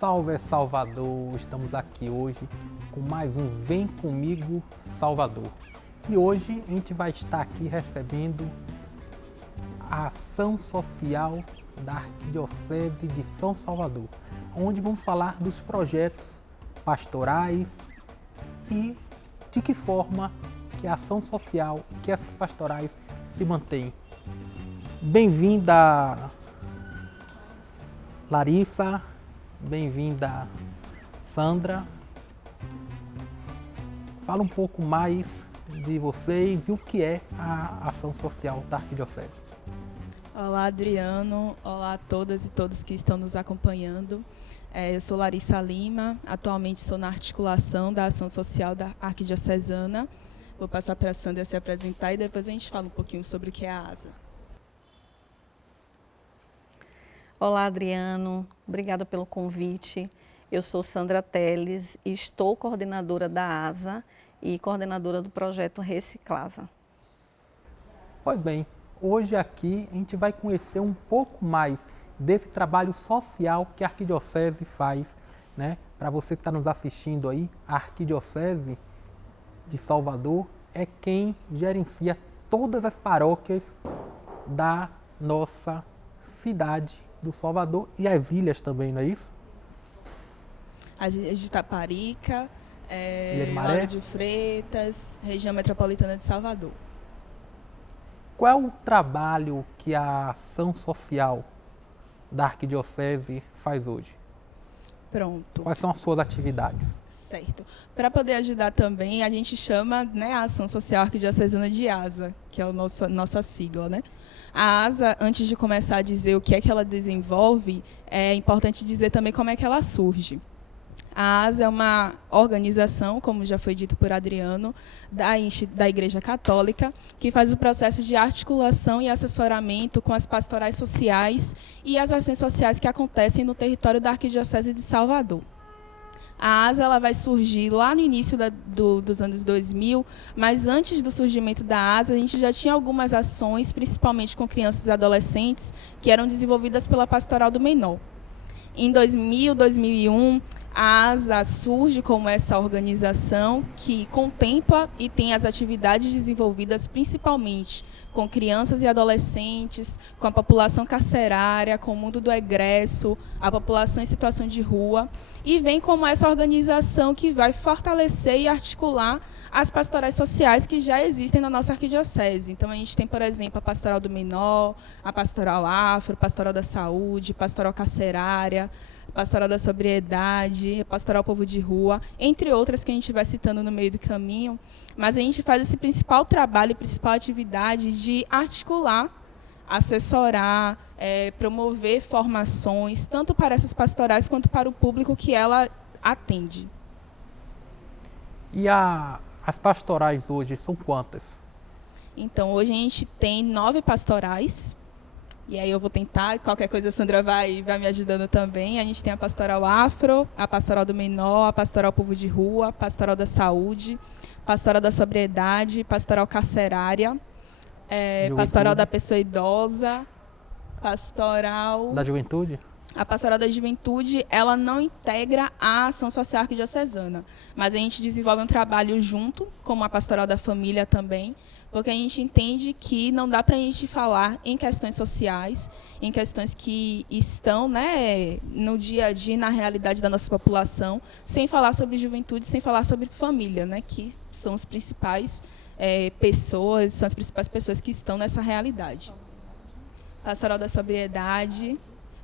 Salve Salvador! Estamos aqui hoje com mais um Vem Comigo Salvador. E hoje a gente vai estar aqui recebendo a ação social da Arquidiocese de São Salvador, onde vamos falar dos projetos pastorais e de que forma que a ação social e que essas pastorais se mantêm. Bem-vinda, Larissa. Bem-vinda, Sandra. Fala um pouco mais de vocês e o que é a ação social da Arquidiocese. Olá, Adriano. Olá a todas e todos que estão nos acompanhando. Eu sou Larissa Lima, atualmente sou na articulação da ação social da Arquidiocesana. Vou passar para a Sandra se apresentar e depois a gente fala um pouquinho sobre o que é a ASA. Olá, Adriano. Obrigada pelo convite. Eu sou Sandra Teles e estou coordenadora da ASA e coordenadora do projeto Reciclasa. Pois bem, hoje aqui a gente vai conhecer um pouco mais desse trabalho social que a Arquidiocese faz, né? Para você que está nos assistindo aí, a Arquidiocese de Salvador é quem gerencia todas as paróquias da nossa cidade do Salvador e as ilhas também, não é isso? As ilhas de Itaparica, Ilha de Maré. Lauro de Freitas, região metropolitana de Salvador. Qual é o trabalho que a ação social da Arquidiocese faz hoje? Pronto. Quais são as suas atividades? Certo. Para poder ajudar também, a gente chama, né, a Ação Social Arquidiocesana de ASA, que é a nossa sigla, né? A ASA, antes de começar a dizer o que é que ela desenvolve, é importante dizer também como é que ela surge. A ASA é uma organização, como já foi dito por Adriano, da Igreja Católica, que faz o processo de articulação e assessoramento com as pastorais sociais e as ações sociais que acontecem no território da Arquidiocese de Salvador. A ASA ela vai surgir lá no início dos anos 2000, mas antes do surgimento da ASA, a gente já tinha algumas ações, principalmente com crianças e adolescentes, que eram desenvolvidas pela Pastoral do Menor. Em 2000, 2001, a ASA surge como essa organização que contempla e tem as atividades desenvolvidas principalmente com crianças e adolescentes, com a população carcerária, com o mundo do egresso, a população em situação de rua, e vem como essa organização que vai fortalecer e articular as pastorais sociais que já existem na nossa arquidiocese. Então, a gente tem, por exemplo, a Pastoral do Menor, a Pastoral Afro, a Pastoral da Saúde, a Pastoral Carcerária, a Pastoral da Sobriedade, a Pastoral Povo de Rua, entre outras que a gente vai citando no meio do caminho. Mas a gente faz esse principal trabalho, principal atividade de articular, assessorar, promover formações, tanto para essas pastorais quanto para o público que ela atende. E as pastorais hoje são quantas? Então, hoje a gente tem 9 pastorais. E aí eu vou tentar, qualquer coisa a Sandra vai me ajudando também. A gente tem a Pastoral Afro, a Pastoral do Menor, a Pastoral Povo de Rua, a Pastoral da Saúde, Pastoral da Sobriedade, Pastoral Carcerária, Pastoral da Pessoa Idosa, Pastoral... Da Juventude? A Pastoral da Juventude, ela não integra a ação social arquidiocesana, mas a gente desenvolve um trabalho junto, como a Pastoral da Família também, porque a gente entende que não dá para a gente falar em questões sociais, em questões que estão, né, no dia a dia, na realidade da nossa população, sem falar sobre juventude, sem falar sobre família, né, que são as principais pessoas, são as principais pessoas que estão nessa realidade. Pastoral da Sobriedade,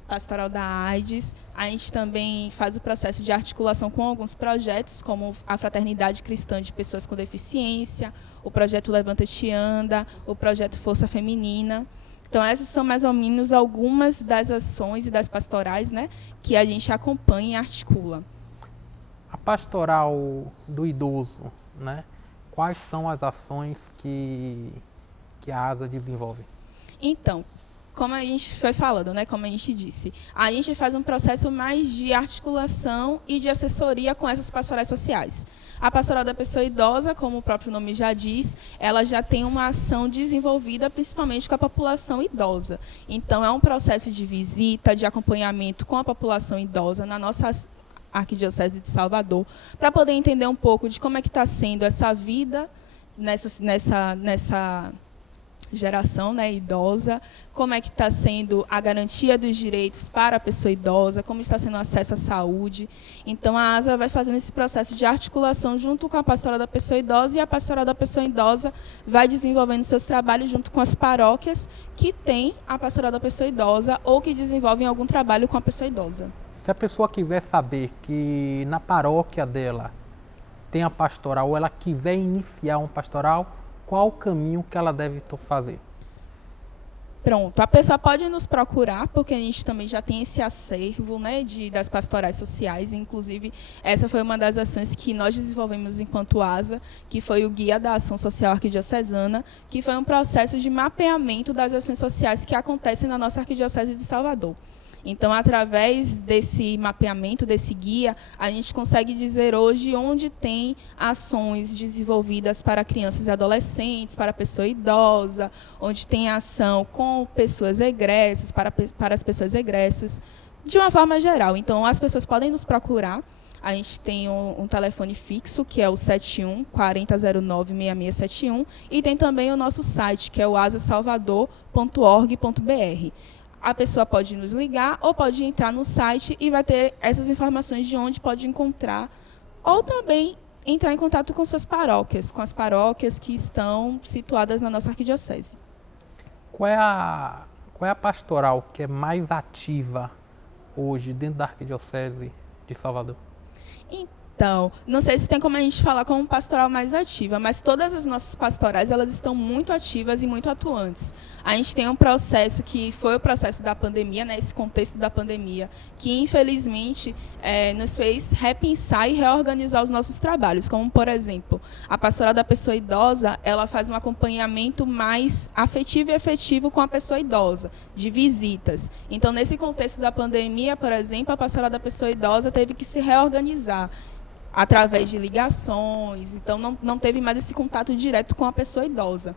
Pastoral da AIDS. A gente também faz o processo de articulação com alguns projetos, como a Fraternidade Cristã de Pessoas com Deficiência, o projeto Levanta-te e Anda, o projeto Força Feminina. Então, essas são mais ou menos algumas das ações e das pastorais, né, que a gente acompanha e articula. A pastoral do idoso, né? Quais são as ações que a ASA desenvolve? Então, como a gente foi falando, né, como a gente disse, a gente faz um processo mais de articulação e de assessoria com essas pastorais sociais. A pastoral da pessoa idosa, como o próprio nome já diz, ela já tem uma ação desenvolvida principalmente com a população idosa. Então, é um processo de visita, de acompanhamento com a população idosa na nossa Arquidiocese de Salvador, para poder entender um pouco de como é que está sendo essa vida nessa geração, né, idosa, como é que está sendo a garantia dos direitos para a pessoa idosa, como está sendo o acesso à saúde. Então, a ASA vai fazendo esse processo de articulação junto com a pastoral da pessoa idosa, e a pastoral da pessoa idosa vai desenvolvendo seus trabalhos junto com as paróquias que têm a pastoral da pessoa idosa ou que desenvolvem algum trabalho com a pessoa idosa. Se a pessoa quiser saber que na paróquia dela tem a pastoral, ou ela quiser iniciar um pastoral, qual o caminho que ela deve fazer? Pronto, a pessoa pode nos procurar, porque a gente também já tem esse acervo, né, das pastorais sociais. Inclusive, essa foi uma das ações que nós desenvolvemos enquanto ASA, que foi o Guia da Ação Social Arquidiocesana, que foi um processo de mapeamento das ações sociais que acontecem na nossa Arquidiocese de Salvador. Então, através desse mapeamento, desse guia, a gente consegue dizer hoje onde tem ações desenvolvidas para crianças e adolescentes, para a pessoa idosa, onde tem ação com pessoas egressas, para as pessoas egressas, de uma forma geral. Então, as pessoas podem nos procurar. A gente tem um telefone fixo, que é o 71 4009 6671, e tem também o nosso site, que é o asasalvador.org.br. A pessoa pode nos ligar ou pode entrar no site e vai ter essas informações de onde pode encontrar, ou também entrar em contato com suas paróquias, com as paróquias que estão situadas na nossa arquidiocese. Qual é a pastoral que é mais ativa hoje dentro da Arquidiocese de Salvador? Então, não sei se tem como a gente falar como pastoral mais ativa, mas todas as nossas pastorais, elas estão muito ativas e muito atuantes. A gente tem um processo que foi o processo da pandemia, né, esse contexto da pandemia, que infelizmente nos fez repensar e reorganizar os nossos trabalhos, como, por exemplo, a pastoral da pessoa idosa, ela faz um acompanhamento mais afetivo e efetivo com a pessoa idosa, de visitas. Então, nesse contexto da pandemia, por exemplo, a pastoral da pessoa idosa teve que se reorganizar através de ligações, então não teve mais esse contato direto com a pessoa idosa.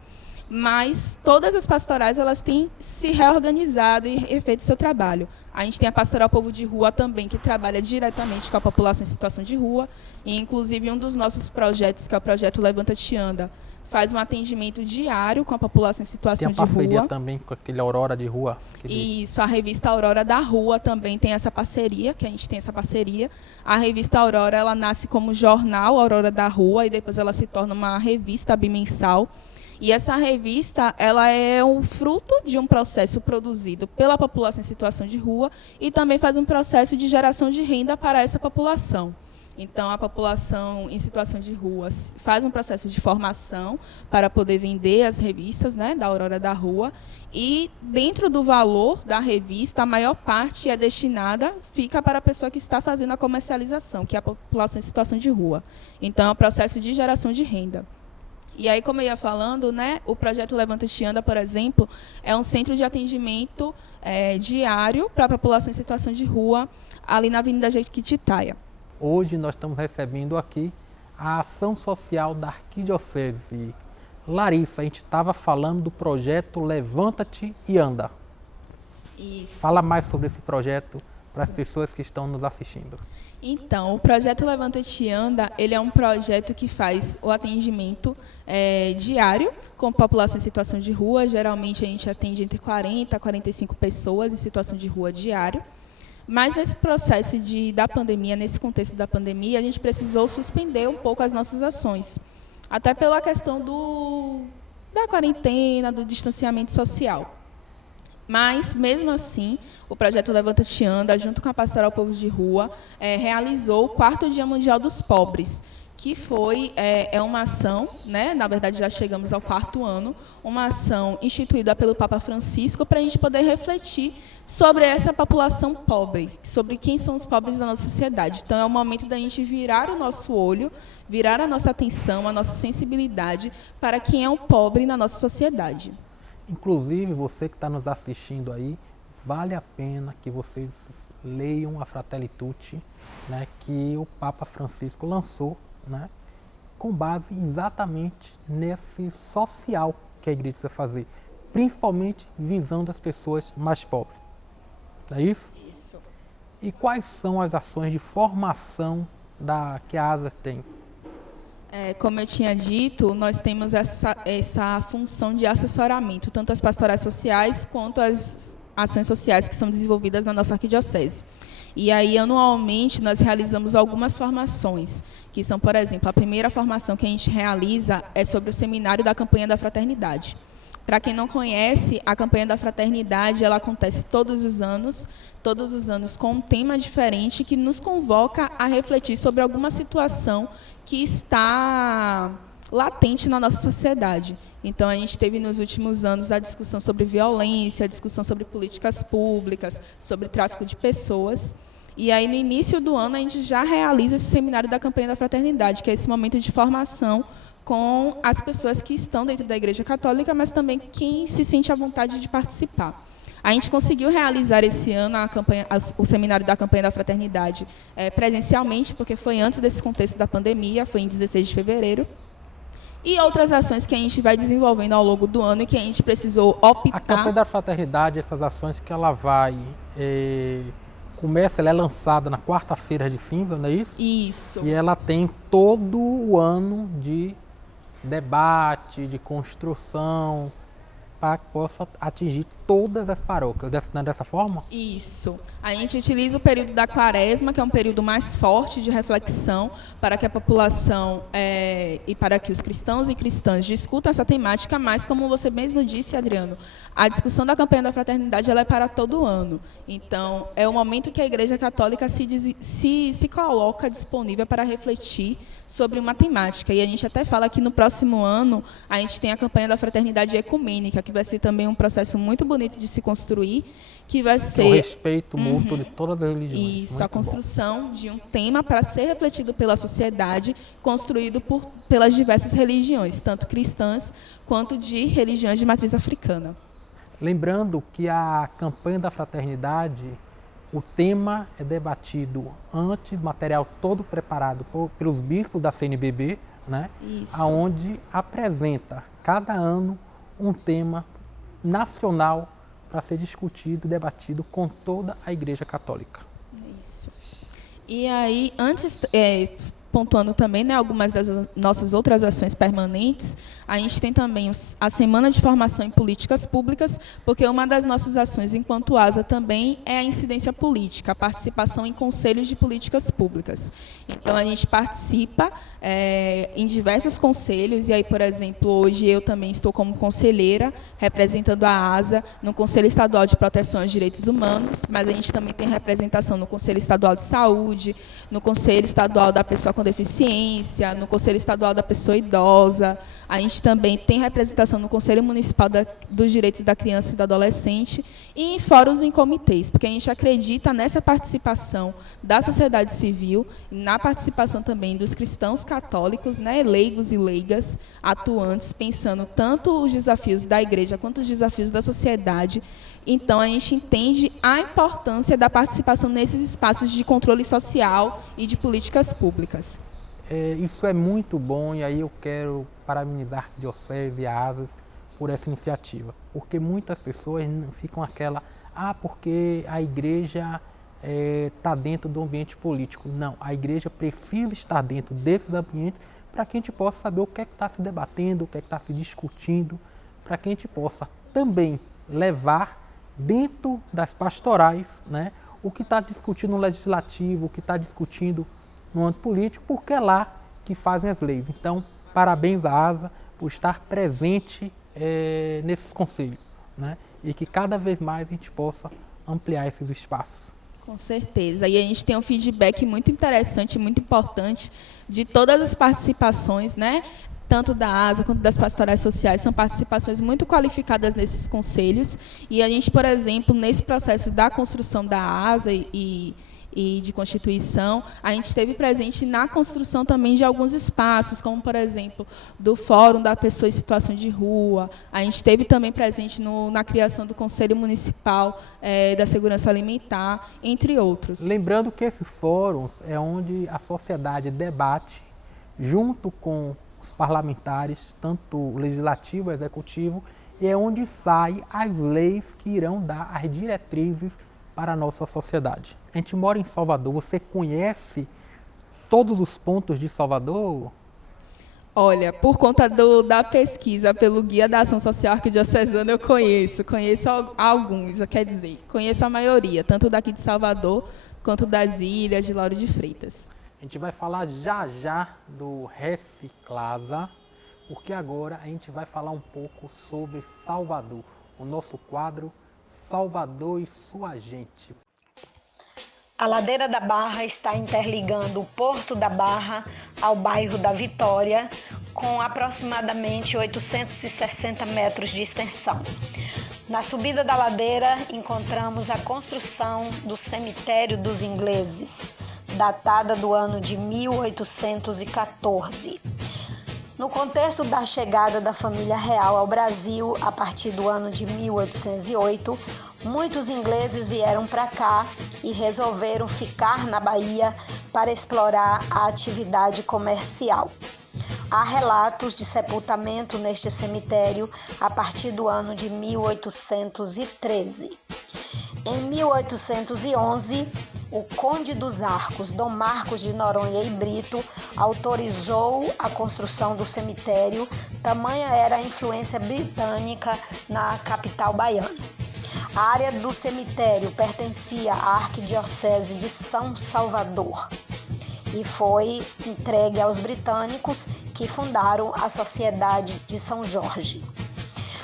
Mas todas as pastorais, elas têm se reorganizado e feito seu trabalho. A gente tem a Pastoral Povo de Rua também, que trabalha diretamente com a população em situação de rua, e inclusive um dos nossos projetos, que é o projeto Levanta-te Anda, faz um atendimento diário com a população em situação de rua. Tem a parceria também com aquele Aurora de Rua? Isso, a revista Aurora da Rua também tem essa parceria, que a gente tem essa parceria. A revista Aurora, ela nasce como jornal Aurora da Rua, e depois ela se torna uma revista bimensal. E essa revista, ela é um fruto de um processo produzido pela população em situação de rua e também faz um processo de geração de renda para essa população. Então, a população em situação de rua faz um processo de formação para poder vender as revistas, né, da Aurora da Rua. E, dentro do valor da revista, a maior parte é destinada, fica para a pessoa que está fazendo a comercialização, que é a população em situação de rua. Então, é um processo de geração de renda. E aí, como eu ia falando, né, o projeto Levanta-te Anda, por exemplo, é um centro de atendimento diário para a população em situação de rua, ali na Avenida Jequititaia. Hoje nós estamos recebendo aqui a ação social da Arquidiocese. Larissa, a gente estava falando do projeto Levanta-te e Anda. Isso. Fala mais sobre esse projeto para as pessoas que estão nos assistindo. Então, o projeto Levanta-te Anda, ele é um projeto que faz o atendimento diário com a população em situação de rua. Geralmente, a gente atende entre 40 a 45 pessoas em situação de rua diário. Mas, nesse processo da pandemia, nesse contexto da pandemia, a gente precisou suspender um pouco as nossas ações. Até pela questão da quarentena, do distanciamento social. Mas, mesmo assim, o projeto Levanta-te Anda, junto com a Pastoral Povo de Rua, realizou o 4º Dia Mundial dos Pobres, que foi uma ação, né, na verdade já chegamos ao 4º ano, uma ação instituída pelo Papa Francisco para a gente poder refletir sobre essa população pobre, sobre quem são os pobres da nossa sociedade. Então, é o momento da gente virar o nosso olho, virar a nossa atenção, a nossa sensibilidade para quem é o pobre na nossa sociedade. Inclusive, você que está nos assistindo aí, vale a pena que vocês leiam a Fratelli Tutti, né, que o Papa Francisco lançou, né, com base exatamente nesse social que a igreja precisa fazer, principalmente visando as pessoas mais pobres. Não é isso? Isso. E quais são as ações de formação que a ASA tem? Como eu tinha dito, nós temos essa função de assessoramento, tanto as pastorais sociais quanto as ações sociais que são desenvolvidas na nossa arquidiocese. E aí, anualmente, nós realizamos algumas formações, que são, por exemplo, a primeira formação que a gente realiza é sobre o seminário da Campanha da Fraternidade. Para quem não conhece, a Campanha da Fraternidade, ela acontece todos os anos com um tema diferente que nos convoca a refletir sobre alguma situação que está latente na nossa sociedade. Então, a gente teve nos últimos anos a discussão sobre violência, a discussão sobre políticas públicas, sobre tráfico de pessoas. E aí, no início do ano, a gente já realiza esse seminário da Campanha da Fraternidade, que é esse momento de formação com as pessoas que estão dentro da Igreja Católica, mas também quem se sente à vontade de participar. A gente conseguiu realizar esse ano o seminário da Campanha da Fraternidade presencialmente, porque foi antes desse contexto da pandemia, foi em 16 de fevereiro. E outras ações que a gente vai desenvolvendo ao longo do ano e que a gente precisou optar. A Campanha da Fraternidade, essas ações que ela vai... ela é lançada na quarta-feira de cinza, não é isso? Isso. E ela tem todo o ano de debate, de construção, para que possa atingir todas as paróquias. Não é dessa forma? Isso. A gente utiliza o período da Quaresma, que é um período mais forte de reflexão, para que a população e para que os cristãos e cristãs discutam essa temática, mas, como você mesmo disse, Adriano, a discussão da Campanha da Fraternidade ela é para todo ano. Então, é o momento que a Igreja Católica se coloca disponível para refletir sobre uma temática. E a gente até fala que no próximo ano a gente tem a Campanha da Fraternidade Ecumênica, que vai ser também um processo muito bonito de se construir, que vai ser... O respeito mútuo de todas as religiões. Isso, muito a construção de um tema para ser refletido pela sociedade, construído pelas diversas religiões, tanto cristãs quanto de religiões de matriz africana. Lembrando que a Campanha da Fraternidade, o tema é debatido antes, material todo preparado pelos bispos da CNBB, né? Isso. Onde apresenta cada ano um tema nacional para ser discutido e debatido com toda a Igreja Católica. Isso. E aí, antes, pontuando também, né, algumas das nossas outras ações permanentes, a gente tem também a Semana de Formação em Políticas Públicas, porque uma das nossas ações enquanto ASA também é a incidência política, a participação em conselhos de políticas públicas. Então, a gente participa em diversos conselhos, e aí, por exemplo, hoje eu também estou como conselheira, representando a ASA no Conselho Estadual de Proteção aos Direitos Humanos, mas a gente também tem representação no Conselho Estadual de Saúde, no Conselho Estadual da Pessoa com Deficiência, no Conselho Estadual da Pessoa Idosa. A gente também tem representação no Conselho Municipal dos Direitos da Criança e do Adolescente e em fóruns e em comitês, porque a gente acredita nessa participação da sociedade civil, na participação também dos cristãos católicos, né, leigos e leigas, atuantes, pensando tanto os desafios da igreja quanto os desafios da sociedade. Então, a gente entende a importância da participação nesses espaços de controle social e de políticas públicas. Isso é muito bom, e aí eu quero parabenizar a Arquidiocese e a ASAS por essa iniciativa, porque muitas pessoas ficam porque a igreja está dentro do ambiente político. Não, a igreja precisa estar dentro desses ambientes para que a gente possa saber o que é que está se debatendo, o que é que está se discutindo, para que a gente possa também levar dentro das pastorais, né, o que está discutindo no legislativo, o que está discutindo no âmbito político, porque é lá que fazem as leis. Então, parabéns à ASA por estar presente nesses conselhos, né? E que cada vez mais a gente possa ampliar esses espaços. Com certeza. E a gente tem um feedback muito interessante, muito importante de todas as participações, né? Tanto da ASA quanto das pastorais sociais, são participações muito qualificadas nesses conselhos. E a gente, por exemplo, nesse processo da construção da ASA e e de Constituição, a gente esteve presente na construção também de alguns espaços, como, por exemplo, do Fórum da Pessoa em Situação de Rua. A gente esteve também presente na criação do Conselho Municipal da Segurança Alimentar, entre outros. Lembrando que esses fóruns é onde a sociedade debate, junto com os parlamentares, tanto o legislativo, o executivo, e é onde saem as leis que irão dar as diretrizes para a nossa sociedade. A gente mora em Salvador, você conhece todos os pontos de Salvador? Olha, por conta da pesquisa pelo Guia da Ação Social Arquidiocesana, eu conheço alguns, quer dizer, conheço a maioria, tanto daqui de Salvador, quanto das ilhas de Lauro de Freitas. A gente vai falar já já do Reciclasa, porque agora a gente vai falar um pouco sobre Salvador, o nosso quadro Salvador e sua gente. A Ladeira da Barra está interligando o Porto da Barra ao bairro da Vitória, com aproximadamente 860 metros de extensão. Na subida da ladeira, encontramos a construção do Cemitério dos Ingleses, datada do ano de 1814. No contexto da chegada da família real ao Brasil, a partir do ano de 1808, muitos ingleses vieram para cá e resolveram ficar na Bahia para explorar a atividade comercial. Há relatos de sepultamento neste cemitério a partir do ano de 1813. Em 1811, o Conde dos Arcos, Dom Marcos de Noronha e Brito, autorizou a construção do cemitério, tamanha era a influência britânica na capital baiana. A área do cemitério pertencia à Arquidiocese de São Salvador e foi entregue aos britânicos, que fundaram a Sociedade de São Jorge.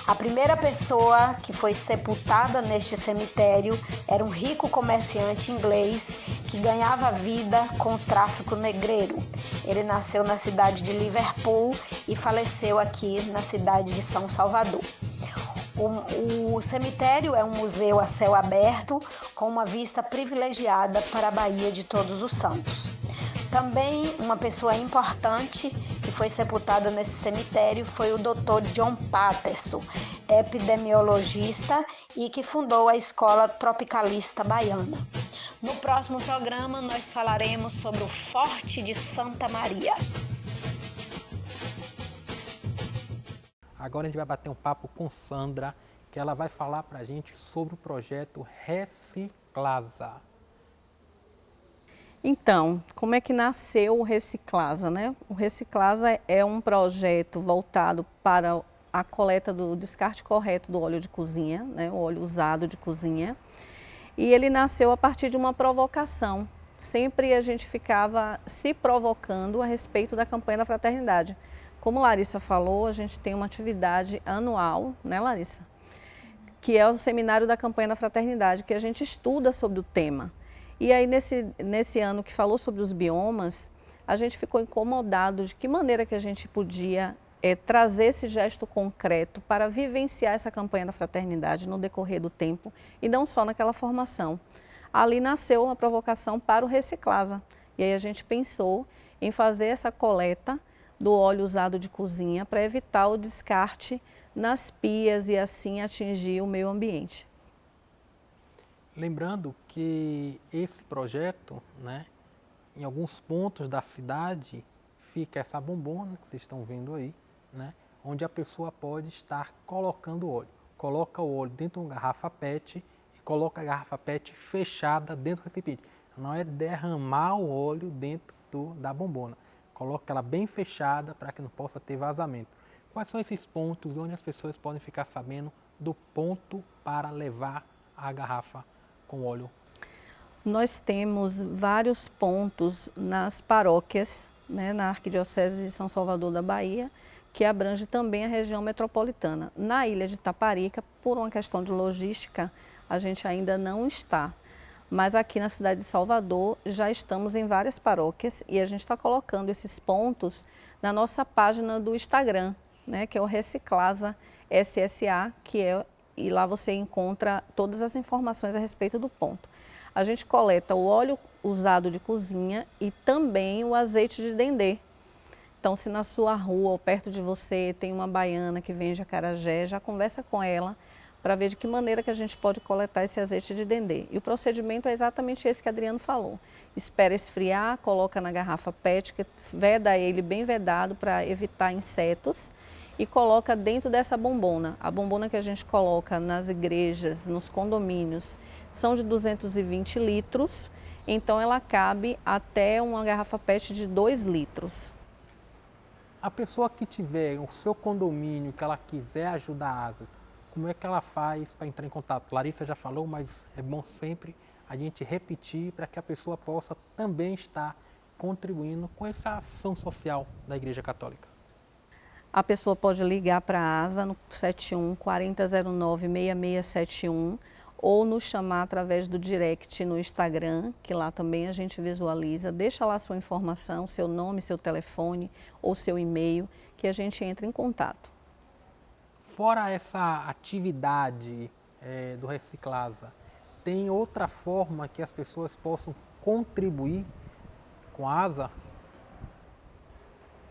A primeira pessoa que foi sepultada neste cemitério era um rico comerciante inglês que ganhava vida com o tráfico negreiro. Ele nasceu na cidade de Liverpool e faleceu aqui na cidade de São Salvador. O cemitério é um museu a céu aberto com uma vista privilegiada para a Baía de Todos os Santos. Também uma pessoa importante que foi sepultada nesse cemitério foi o Dr. John Patterson, epidemiologista e que fundou a Escola Tropicalista Baiana. No próximo programa nós falaremos sobre o Forte de Santa Maria. Agora a gente vai bater um papo com Sandra, que ela vai falar para a gente sobre o projeto Reciclasa. Então, como é que nasceu o Reciclasa, né? O Reciclasa é um projeto voltado para a coleta do descarte correto do óleo de cozinha, né? O óleo usado de cozinha. E ele nasceu a partir de uma provocação. Sempre a gente ficava se provocando a respeito da campanha da fraternidade. Como Larissa falou, a gente tem uma atividade anual, né, Larissa? Que é o seminário da campanha da fraternidade, que a gente estuda sobre o tema. E aí, nesse ano que falou sobre os biomas, a gente ficou incomodado de que maneira que a gente podia trazer esse gesto concreto para vivenciar essa campanha da fraternidade no decorrer do tempo e não só naquela formação. Ali nasceu a provocação para o Reciclasa. E aí a gente pensou em fazer essa coleta do óleo usado de cozinha para evitar o descarte nas pias e assim atingir o meio ambiente. Lembrando que esse projeto, né, em alguns pontos da cidade, fica essa bombona que vocês estão vendo aí, né, onde a pessoa pode estar colocando óleo. Coloca o óleo dentro de uma garrafa PET e coloca a garrafa PET fechada dentro do recipiente. Não é derramar o óleo dentro da bombona. Coloca ela bem fechada para que não possa ter vazamento. Quais são esses pontos onde as pessoas podem ficar sabendo do ponto para levar a garrafa com óleo? Nós temos vários pontos nas paróquias, né, na Arquidiocese de São Salvador da Bahia, que abrange também a região metropolitana. Na ilha de Taparica, por uma questão de logística, a gente ainda não está. Mas aqui na cidade de Salvador já estamos em várias paróquias e a gente está colocando esses pontos na nossa página do Instagram, né, que é o Reciclasa SSA, e lá você encontra todas as informações a respeito do ponto. a gente coleta o óleo usado de cozinha e também o azeite de dendê. Então, se na sua rua ou perto de você tem uma baiana que vende acarajé, já conversa com ela para ver de que maneira que a gente pode coletar esse azeite de dendê. E o procedimento é exatamente esse que Adriano falou. Espera esfriar, coloca na garrafa PET, que veda ele bem vedado para evitar insetos, e coloca dentro dessa bombona. A bombona que a gente coloca nas igrejas, nos condomínios, são de 220 litros, então ela cabe até uma garrafa PET de 2 litros. A pessoa que tiver o seu condomínio, que ela quiser ajudar a ASA, como é que ela faz para entrar em contato? Larissa já falou, mas é bom sempre a gente repetir para que a pessoa possa também estar contribuindo com essa ação social da Igreja Católica. A pessoa pode ligar para a ASA no 71 4009 6671 ou nos chamar através do direct no Instagram, que lá também a gente visualiza. Deixa lá sua informação, seu nome, seu telefone ou seu e-mail, que a gente entra em contato. Fora essa atividade do Reciclasa, tem outra forma que as pessoas possam contribuir com a ASA?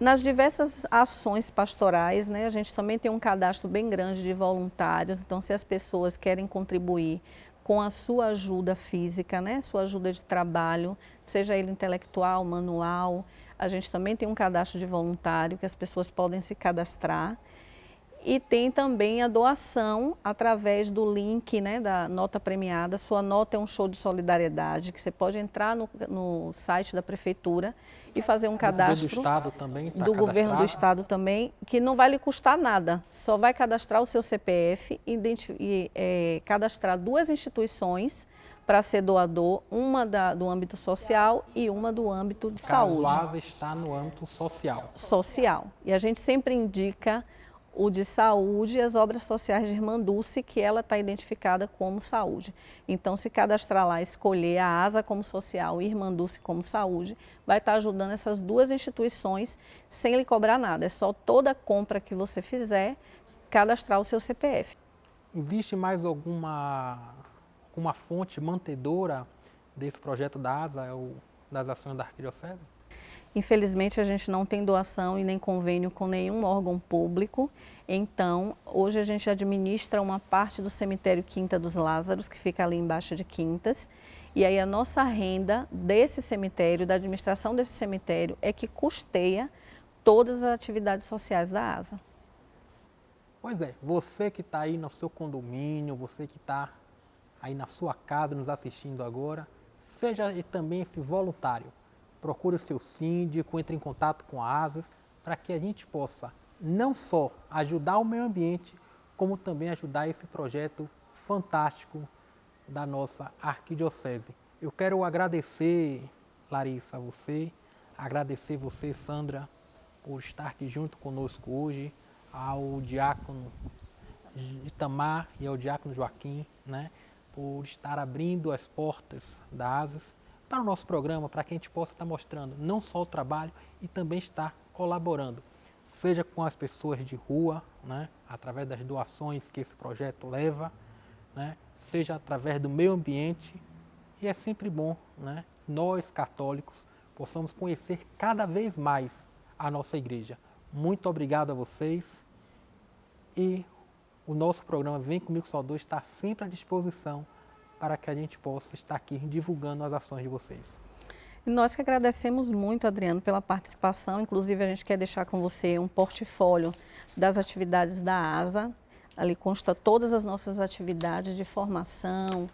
Nas diversas ações pastorais, né, a gente também tem um cadastro bem grande de voluntários, então se as pessoas querem contribuir com a sua ajuda física, né, sua ajuda de trabalho, seja ele intelectual, manual, a gente também tem um cadastro de voluntário que as pessoas podem se cadastrar. E tem também a doação através do link, né, da nota premiada. Sua nota é um show de solidariedade, que você pode entrar no site da prefeitura e fazer um cadastro. Do Estado também? Do governo do Estado também, que não vai lhe custar nada. Só vai cadastrar o seu CPF e cadastrar 2 instituições para ser doador, uma do âmbito social e uma do âmbito de saúde. O ASA está no âmbito social. Social. E a gente sempre indica o de saúde e as obras sociais de Irmã Dulce, que ela está identificada como saúde. Então, se cadastrar lá, escolher a ASA como social e Irmã Dulce como saúde, vai estar ajudando essas 2 instituições sem lhe cobrar nada. É só toda compra que você fizer, cadastrar o seu CPF. Existe mais alguma fonte mantedora desse projeto da ASA ou das ações da Arquidiocese? Infelizmente, a gente não tem doação e nem convênio com nenhum órgão público. Então, hoje a gente administra uma parte do cemitério Quinta dos Lázaros, que fica ali embaixo de Quintas. E aí a nossa renda desse cemitério, da administração desse cemitério, é que custeia todas as atividades sociais da ASA. Pois é, você que está aí no seu condomínio, você que está aí na sua casa nos assistindo agora, seja também esse voluntário. Procure o seu síndico, entre em contato com a ASA, para que a gente possa não só ajudar o meio ambiente, como também ajudar esse projeto fantástico da nossa arquidiocese. Eu quero agradecer, Larissa, agradecer você, Sandra, por estar aqui junto conosco hoje, ao diácono Itamar e ao diácono Joaquim, né, por estar abrindo as portas da ASAS para o nosso programa, para que a gente possa estar mostrando não só o trabalho e também estar colaborando, seja com as pessoas de rua, né, através das doações que esse projeto leva, né, seja através do meio ambiente. E é sempre bom, né, nós católicos possamos conhecer cada vez mais a nossa igreja. Muito obrigado a vocês e o nosso programa Vem Comigo Salvador está sempre à disposição para que a gente possa estar aqui divulgando as ações de vocês. E nós que agradecemos muito, Adriano, pela participação. Inclusive, a gente quer deixar com você um portfólio das atividades da ASA. Ali consta todas as nossas atividades de formação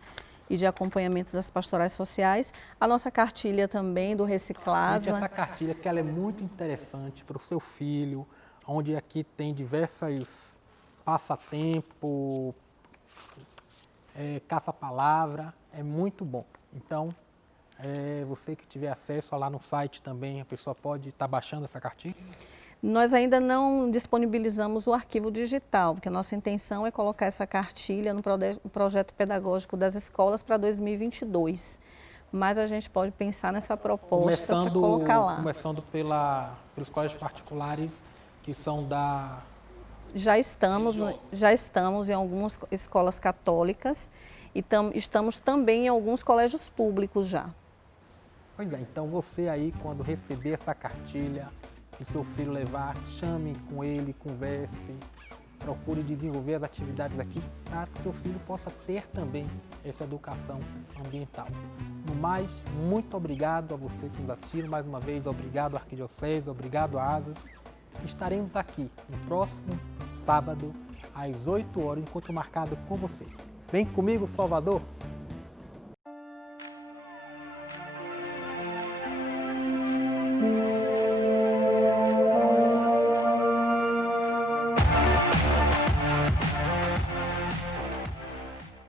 e de acompanhamento das pastorais sociais. A nossa cartilha também do Reciclasa. Essa cartilha que ela é muito interessante para o seu filho, onde aqui tem diversas passatempo, caça-palavra, é muito bom. Então, você que tiver acesso lá no site também, a pessoa pode estar baixando essa cartilha? Nós ainda não disponibilizamos o arquivo digital, porque a nossa intenção é colocar essa cartilha no projeto pedagógico das escolas para 2022. Mas a gente pode pensar nessa proposta para colocar lá. Começando pelos colégios particulares que são da... Já estamos em algumas escolas católicas e estamos também em alguns colégios públicos já. Pois é, então você aí, quando receber essa cartilha, que seu filho levar, chame com ele, converse, procure desenvolver as atividades aqui para que seu filho possa ter também essa educação ambiental. No mais, muito obrigado a vocês que nos assistiram, mais uma vez, obrigado à Arquidiocese, obrigado à ASA. Estaremos aqui no próximo sábado, às 8 horas, encontro marcado com você. Vem comigo, Salvador!